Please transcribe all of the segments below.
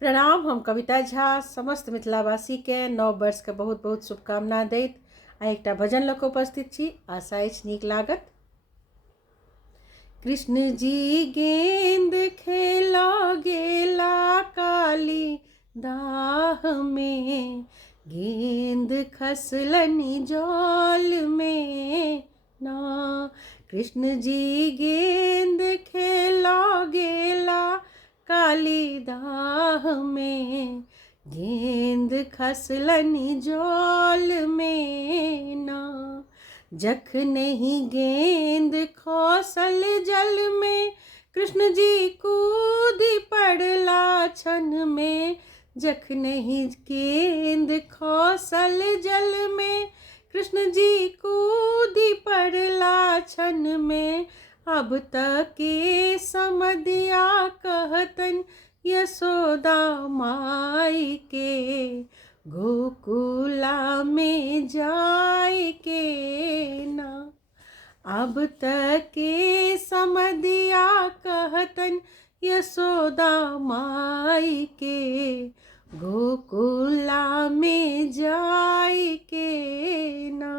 प्रणाम। हम कविता झा समस्त मिथिलावासी के नव वर्ष के बहुत बहुत शुभकामना दैत आ एकटा भजन लऽ कऽ उपस्थित छी। आशा अछि नीक लागत। कृष्ण जी गेंद खेला गेला काली दाह में, गेंद खसलनि जल में ना। कृष्ण जी गेंद खेला गेला काली दाह में, गेंद खसलनि जल में ना। जखनहि गेंद खसल जल में, कृष्ण जी कूदि पड़ला क्षण में। जखनहि गेंद खसल जल में, कृष्ण जी कूदि पड़ला क्षण में। अब तक के समधिया कहतन यशोदा माई के, गोकुला में जाय के ना। अब तक के समधिया कहतन यशोदा माई के, गोकुला में जाय के ना।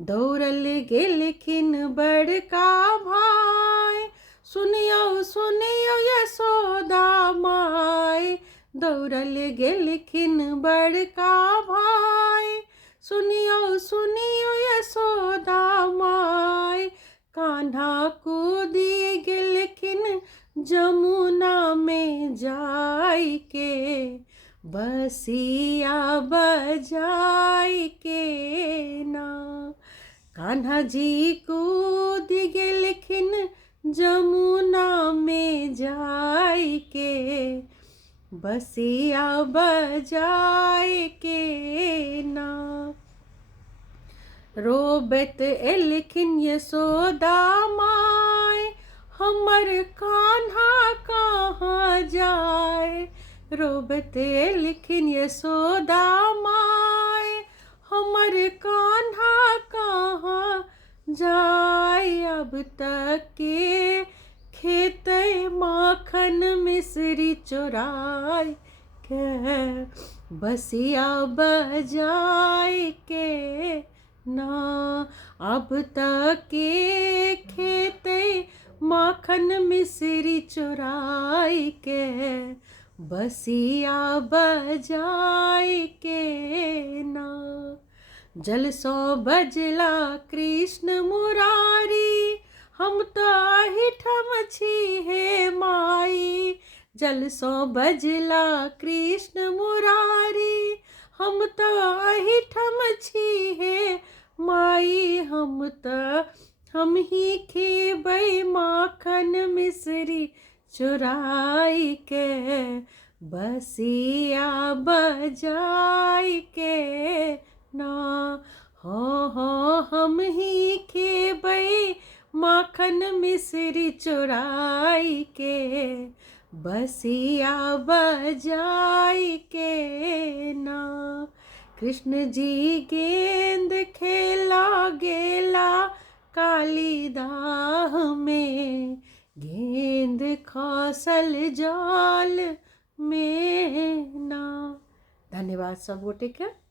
दौड़ल गेलखिन बड़का भाई, सुनियो सुनियो यशोदा माय। दौड़ल गेलखिन बड़का भाई, सुनियो सुनियो यशोदा माय। कान्हा कूदि गेलखिन जमुना में जाय के, बसिया बजाय के ना। कान्हा जी कूद गेलखिन जमुना में जाय के, बसिया बजाय के ना। रोबत एलखिन यशोदा माय, हमर कान्हा कहाँ जाय। रोबत एलखिन यशोदा माय, हमर कान्हा कहाँ जाय। अब तक के खेते माखन मिश्री चोराय के, बसिया बजाय के ना। अब तक के खेते माखन मिश्री चोराय के, बसिया बजाय के ना। जल सो बजला कृष्ण मुरारी, हम तो अहिठम छी हे माई। जल सो बजला कृष्ण मुरारी, हम तो अहिठम छी हे माई। हम ही खेबै माखन मिश्री चुराई के, बसिया बजाय के ना। हो हम ही खेबै माखन मिश्री चुराई के, बसिया बजाय के ना। कृष्ण जी गेंद खेला गेला काली दाह में, गेंद खसल जल में ना। धन्यवाद सब गोटे के।